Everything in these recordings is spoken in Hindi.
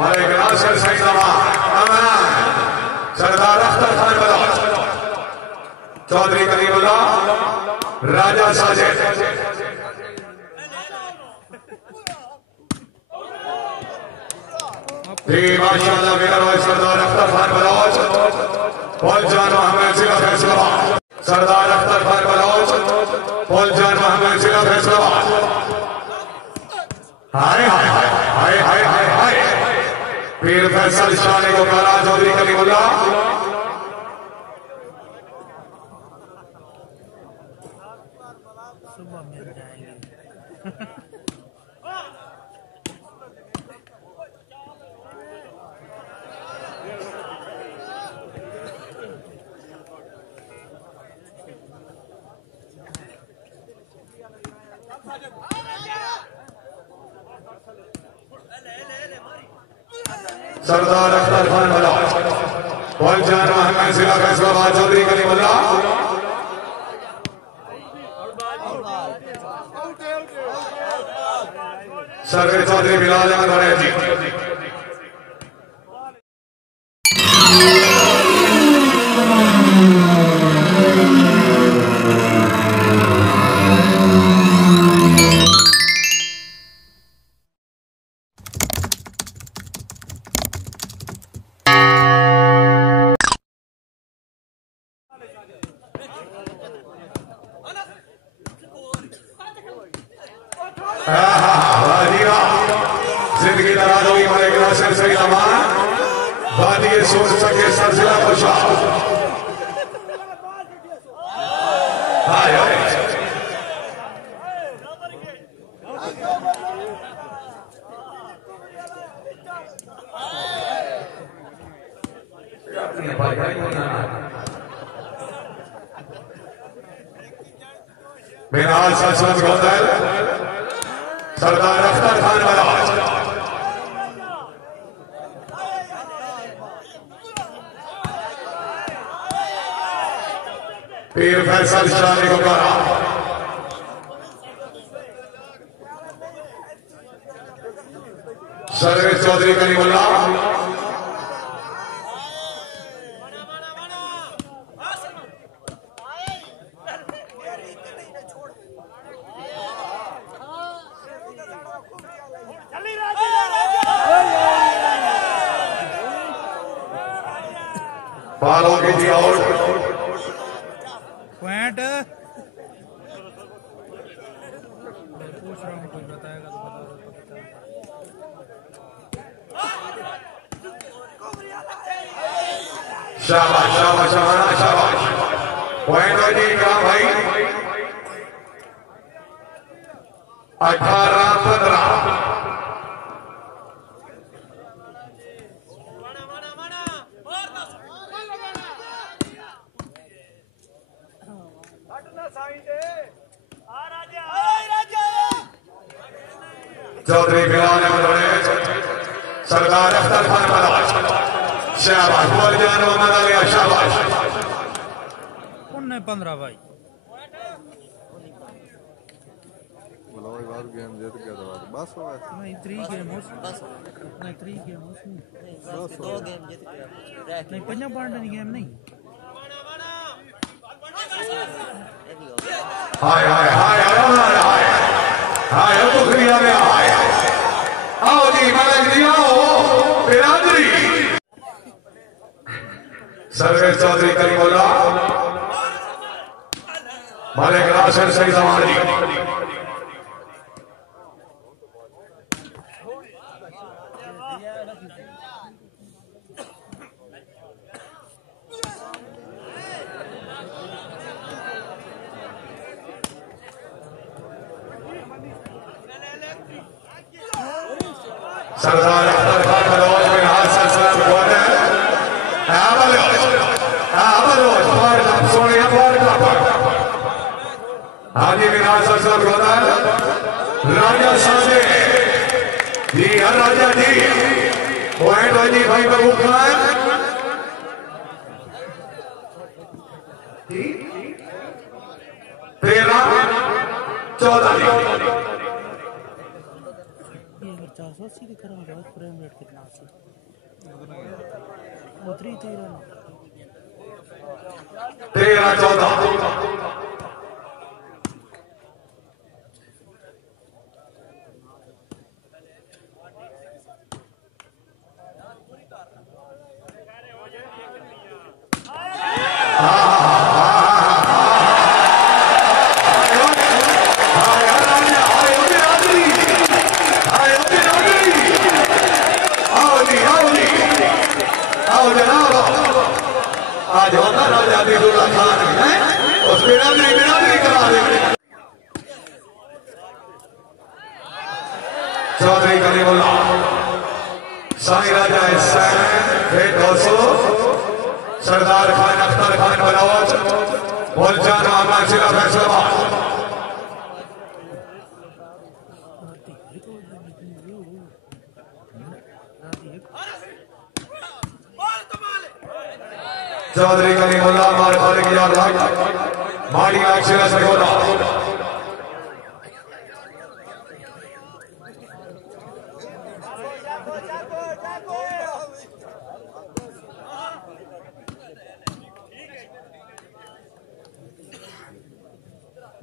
मालिक नासिर सईद अमान सरदार अख्तर खान बलोच चौधरी कलीमुल्लाह राजा साजिद माशाअल्लाह मेरा भाई सरदार अख्तर खान बलोच फौजदार मोहम्मद जिला फैसलाबाद सरदार अख्तर खान बलोच फौजदार मोहम्मद जिला फैसलाबाद हाय हाय हाय हाय हाय हाय हाय पीर फैसल शाह को काला चौधरी कलीमुल्लाह सुबह मिल जाएंगे। सरदार अख्तर खान बलोच फौजदार मोहम्मद जिला फैसलाबाद चौधरी कलीमुल्लाह सरवे चौधरी बिलाल अहमद जी जिंदगी दराज होगी मालिक नासिर सईद अमान वादी सोच सके सिलसिला खुशा बिलाल ससमत गोदल सरदार अख्तर खान बलोच पीर फैसल शाह को करा सरवे चौधरी कलीमुल्लाह बालों की जी आउट पॉइंट पूछ रहा हूँ कोई बताएगा तो बता शाबाश शाबाश शाबाश शाबाश पॉइंट हो जी क्या भाई 18-15 चौधरी बिलाल अहमद सरदार अख्तर खान बलोच शाबाश फौजदार मोहम्मद अली शाबाश 15 भाई गेम जीत गया था बस हो गया नहीं 3 गेम हो नहीं 3 गेम हो 2 गेम जीत गया नहीं 5 पॉइंट नहीं गेम नहीं हाय हाय हाय हाय हाय हाय तो दुनिया में हाय आओ जी मालिक जी आओ बिरादरी सरवे चौधरी कलीमुल्लाह मालिक नासिर सईद अमान जी सरदार अख्तर खान बलोच में हाथ सल्सला गोदल सोनिया हाजी विराज सल्सला गोदल राजा साजे जी हर राजा जी पॉइंट जी भाई महबूब खान 13-14 280 दिख रहा है फ्रेम रेट कितना है उतरी 13-14 आज होता राजा अब्दुल्ला खान है उस बिरादरी करा दे चौधरी कलीमुल्लाह साईं राजा फिर 200 सरदार खान अख्तर खान बलौच बोलचान मामला जिला फैसलाबाद चौधरी कलीमुल्लाह मार खाने की याद माड़ी लाख से सकोला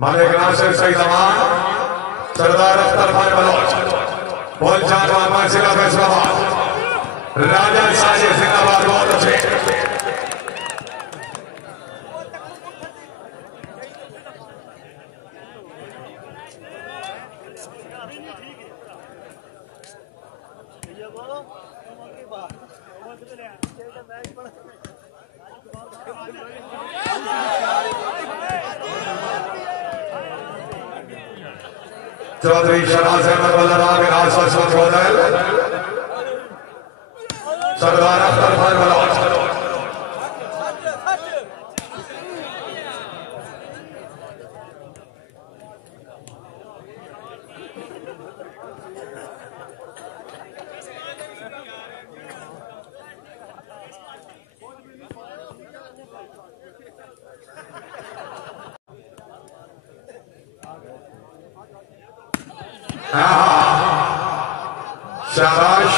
मालिक नासिर सईद अमान सरदार अख्तर खान बलौच बोलचान मामला जिला फैसलाबाद राजा साजिद जिंदाबाद बहुत अच्छे चौधरी शहनाज अहमद बल्लराम सरदार अख्तर खान बलौच शाबाश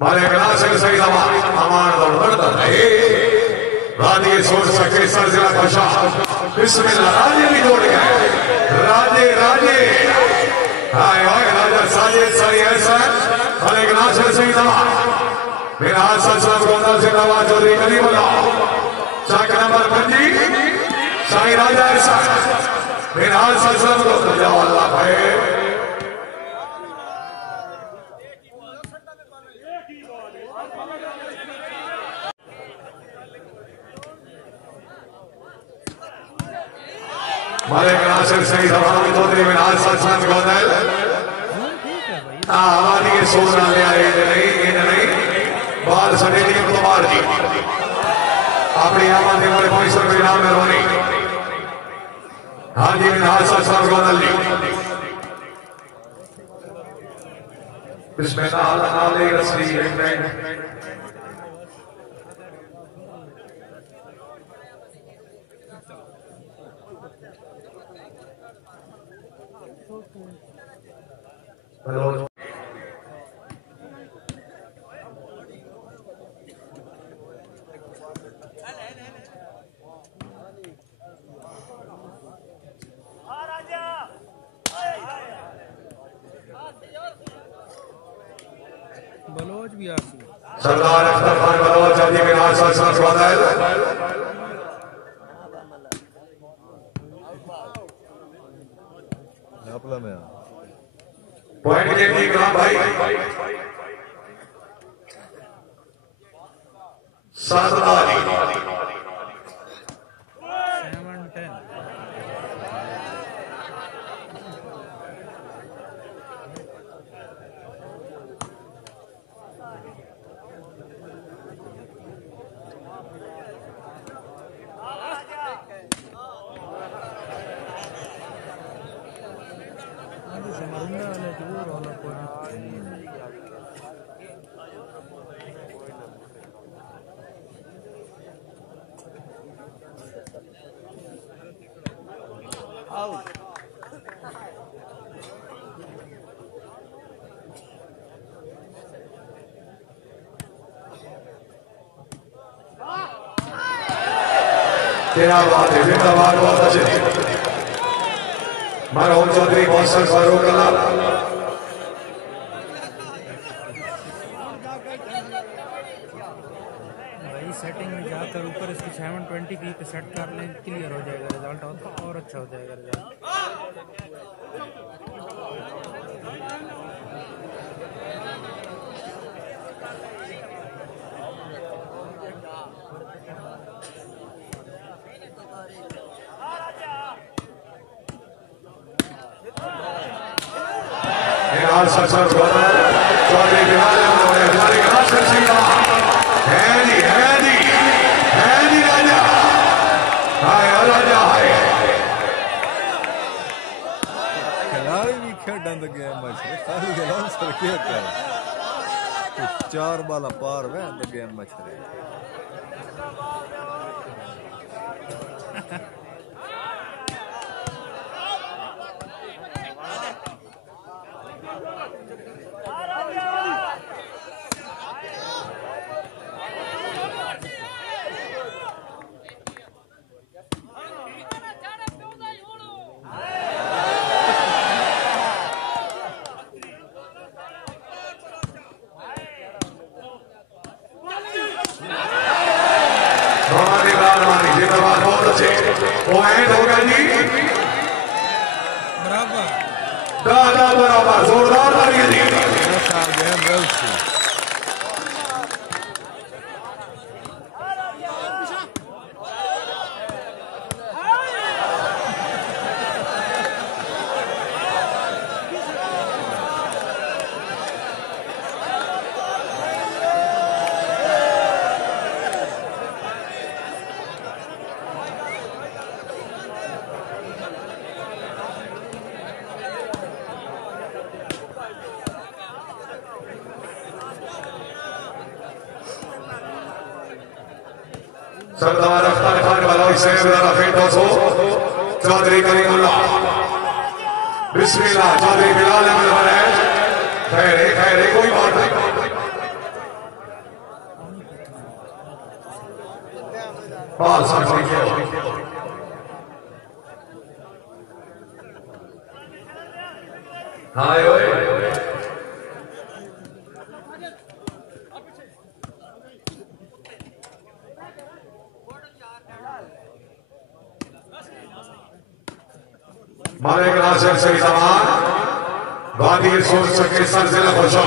मालिक नासिर सईद अमान बढ़ता रहे राजे छोड़ सके सर जिला कशा बिस्मिल्लाह राजे भी जोड़ गए राजे राजे हाय हाय राजा साजिद सही ऐसा मालिक नासिर सईद अमान मेरा सल्सला गोंदा जिंदाबाद चौधरी कलीमुल्लाह चाक नंबर 25 साईं राजा ऐसा मेरा सल्सला गोंदा अल्लाह भाई मालिक नासिर सईद अमान चौधरी मेरा सल्सला गोंदा हमारी ये सोचना ले आए नहीं बाल सटे टीम तो मार दी अपनी आमद के कोई सर में नाम मेहरबानी हाँ जी मेरा सल्सला गोंदा बिस्मिल्लाह अलैहि वसल्लम हेलो बलोच भी आसी सरदार अख्तर खान बलौच जी के नाम सल्सला गोंदा नापला में पॉइंट के लिए ग्राम भाई 7-10 क्या बात है, जिंदाबाद, बहुत अच्छे। मरहूम चौधरी मौसम फारूक अल्लाह भाई सेटिंग में जाकर ऊपर इसकी 720p पे सेट कर लें, क्लियर हो जाएगा रिजल्ट, और अच्छा हो जाएगा रिजल्ट। चौधरी बिलाल हमारे राजा हाय राजा हाय खिलाड़ी भी खेडन द गेम में खाली गलान सर के कर 4 बाला पार वे द गेम में छरे बराबर जोरदार तालियां दी सरदार अख्तर खान बलौई से चौधरी करीमुल्लाह बिस्मिल्लाह चौधरी बिलाल अहमद है खैरे खैरे कोई बात नहीं बाल साफ लिखे हाय ओए मालिक नासिर सही जमान वादी सोच सके सर जिला खुशा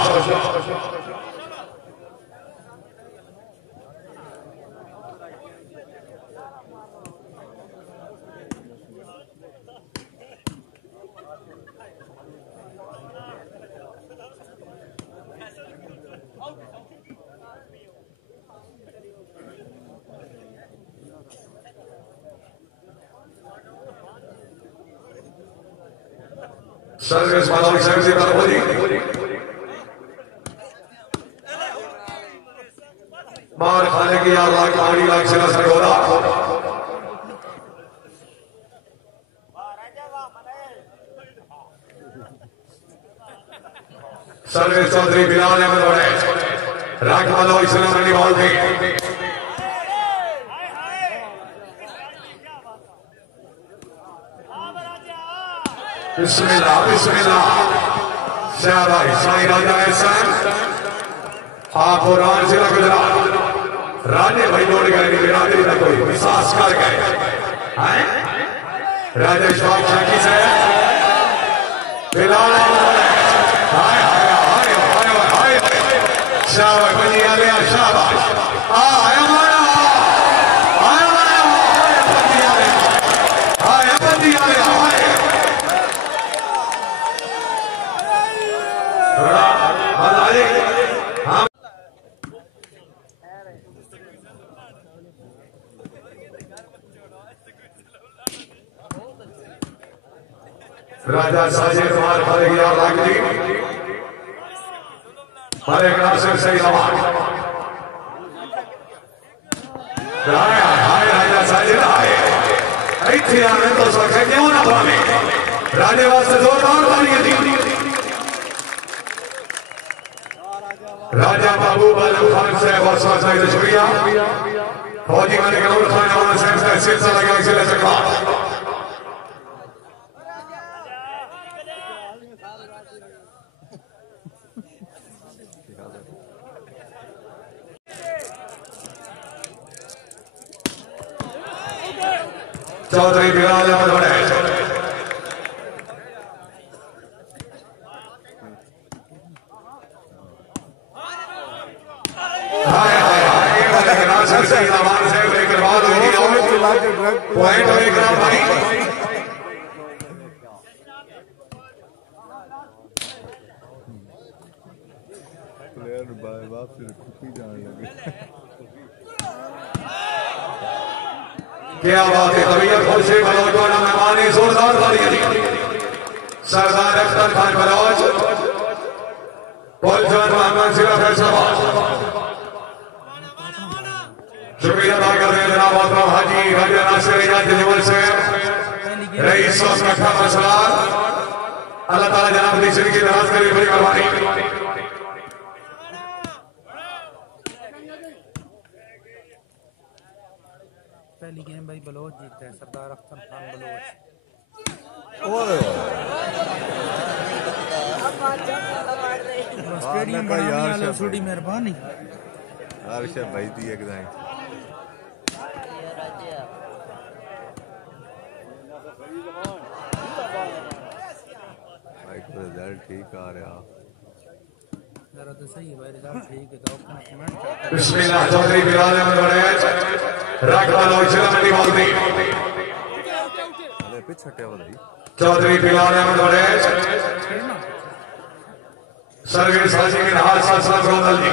सर्विस वालों सर्विस पर बोली मार खाने की यार लाख आड़ी लाख से नजर होगा सर्विस चौधरी बिलाल अहमद बड़े राख वालों इस्लाम रनी बॉल थी बिस्मिल्लाह बिस्मिल्लाह शाबाश साईं राजा एहसान आप और जिला गुजरात राजे भाई दौड़ गए नहीं बिरादरी का कोई विश्वास कर गए हैं राजेश बाग शाकी से बिलाल हाय हाय हाय हाय हाय शाबाश बनी आलिया शाबाश आया मारा आया मारा बनी आलिया आया बनी आलिया राजा साजिद कुमार खालिया लागली मालिक नासिर सही जमान हाय हाय राजा साजिद हाय इत्थे आने तो सोचे क्यों ना पावे राजे वास्ते जोरदार तालियां दी राजा महबूब आलम खान साहब और शुक्रिया फौजी मलिक नूर खान और सेंस का सिलसिला लगा इसे लचका चौधरी बिलाल अहमद बड़े पॉइंट और इकराम भाई प्लेयर बाय बाप से खुशी जाने लगे क्या बात है तबीयत खुशी बलोच मेहमानी जोरदार ताली सरदार अख्तर खान बलोच पुलजान मोहम्मद जिला फैसलाबाद शुक्रिया अदा कर रहे हैं जनाब मोहतरम हाजी राजा नासिर इजाज जमल से रईस का मसला अल्लाह ताला जनाब की जिंदगी दराज करे बड़ी मेहरबानी पहली गेम भाई बलोच जीतते हैं सरदार अख्तर खान बलोच स्टेडियम बनाने वाले छोटी मेहरबानी हर शे भाई दी एक दाई भाई को रिजल्ट ठीक आ रहा जरा तो सही है भाई रिजल्ट ठीक है तो अपना कमेंट बिस्मिल्लाह चौधरी बिलाल अहमद बड़े रखवा लो इस्लाम मंडी बोलती अरे पीछे हटे वाला चौधरी बिलाल अहमद बड़े सर्विस हाजी के हाथ साथ सलाम रोदल जी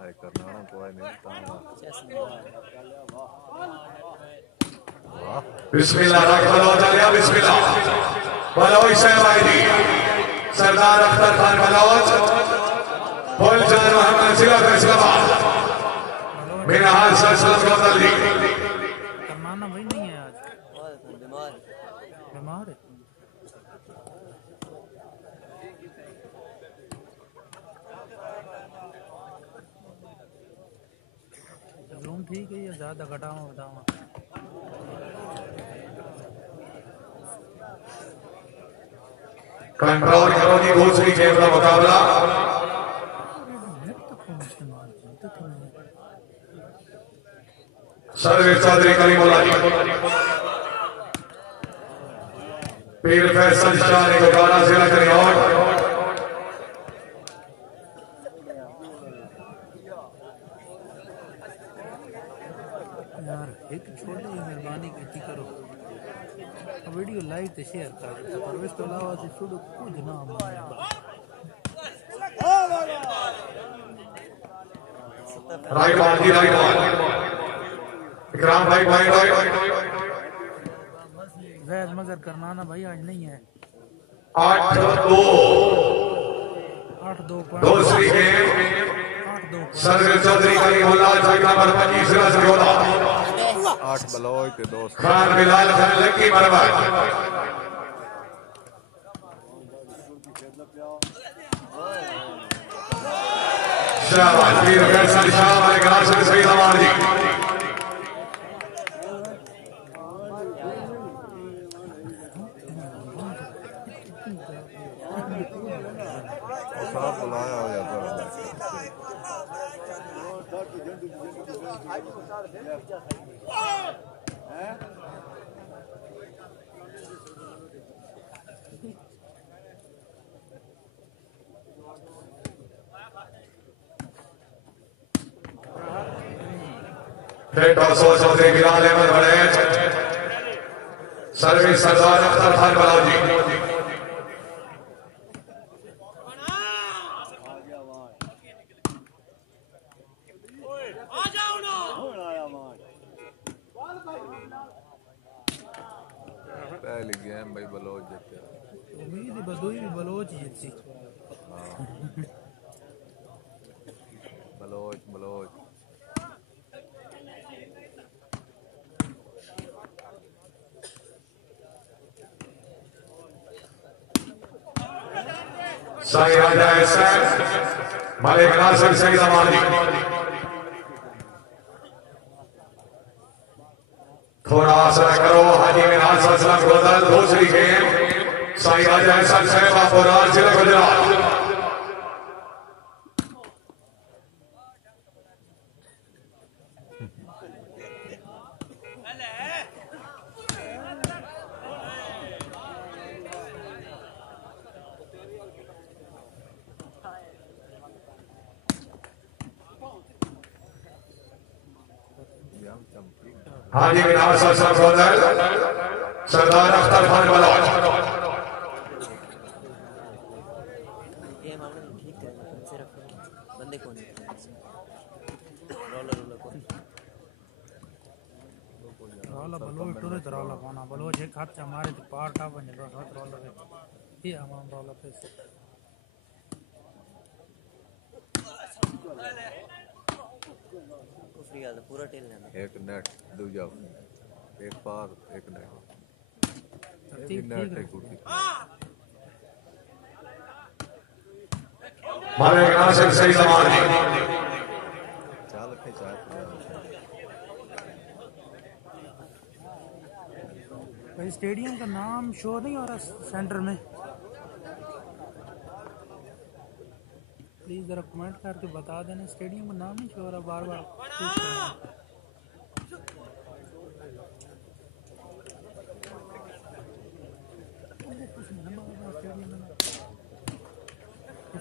अरे करना कोई नहीं बिस्मिल्लाह रखवा लो चलिया बिस्मिल्लाह बलोच साहब जी सरदार अख्तर खान बलोच फुलजान मोहम्मद जिला फैसलाबाद मेरा हाथ साथ सलाम रोदल जी करमाना भाई नहीं है आज बीमार है जूम ठीक है या ज्यादा घटावा बतावा कंट्रोल करो जी दूसरी गेम का मुकाबला सर्विस चौधरी कलीमुल्लाह जी पीर फैसल शाह ने गोपाला जिला करियौट यार एक छोटे मेहरबानी की करो वीडियो लाइक ते शेयर कर दो पर इस तो अलावा से छोड़ो कुछ ना राइट ऑन जी राइट ऑन इकराम भाई पॉइंट जैद मगर करना ना भाई आज नहीं है 8-2 8-2 दूसरी गेम 8-2 सर्विस चौधरी कलीमुल्लाह जगह नंबर 25 जिला सरगोदा 8 बलोच के 2 खान बिलाल खान लकी बर्बाद शाबाश पीर फैसल शाह हमारे ग्राम से सही अमान जी साफ बुलाया हो जाता है चौधरी बिलाल अहमद बड़े सर्विस सरदार अख्तर खान बलाजी पहली गेम भाई बलोच जीते उम्मीद बदोई भी बलोच जीती बलोच बलोच साई राजा एसएम मलिक नासिर सईद अमानी थोड़ा आसरा करो हाजी मिनाज सल्लम गोदल दूसरी गेम साईं राजा हसन साहब पुरान जिला गुजरात हाजी मिनाज सल्लम गोदल सरदार अख्तर खान बलोच ये मामला ठीक है सिर्फ बंदे कौन है रोलर कौन रोला बलो टूरे रोला पाना बलो जे खात हमारे पार्ट ऑफ बने रोला रोला ये हमारा रोला पे पूरा टेल लेना एक नेट दूजा एक पार एक नेट एक नेट एक कुटी मलिक नासिर सईद अमानी चाल के चाल भाई स्टेडियम का नाम शो नहीं हो रहा सेंटर में प्लीज जरा कमेंट करके बता देना स्टेडियम का नाम नहीं शो हो रहा बार बार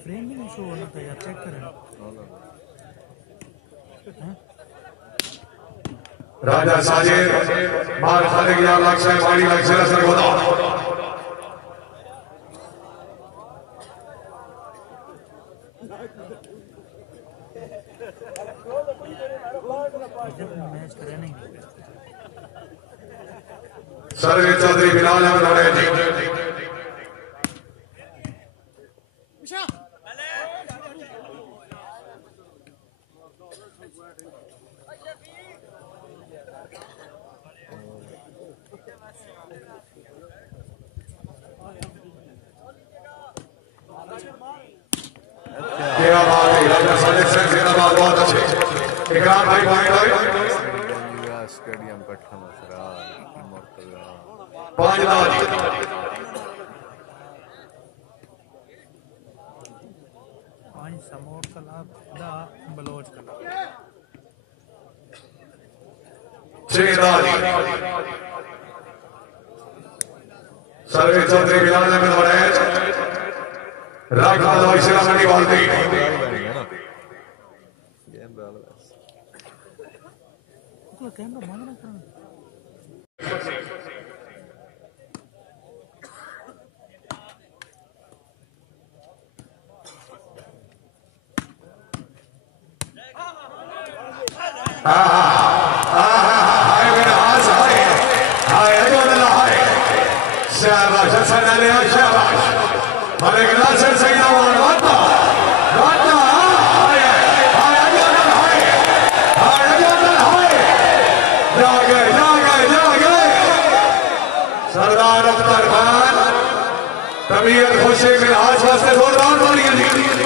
फ्रेम भी नहीं शो होना था यार चेक करें राजा साजिद मार खालिक या लाख से मारी लाख से रसल खुदा मैच करें नहीं सरवे चौधरी बिलाल अहमद जी क्या बात है राजा साजिद से जिंदाबाद बहुत अच्छे इकराम भाई पॉइंट है स्टेडियम कट्ठा मसरा मुर्तजा 5 दाज पांच समोट कला दा बलोच कला 6 दाज सरवे चौधरी बिलाल अहमद वड़ैच राखा दो इशरा मंडी बाल्टी गेम डाल बस तो कैमरा मांगना करना हाय मेरा हाथ हाय अजोदला हाय शाबाश हसन अली शाबाश मलिक नासिर सईद अमानी वाता वाता हाय अजोदला हाय जागे सरदार अख्तर खान तबीयत खुशी में आज वास्ते जोरदार बोलिए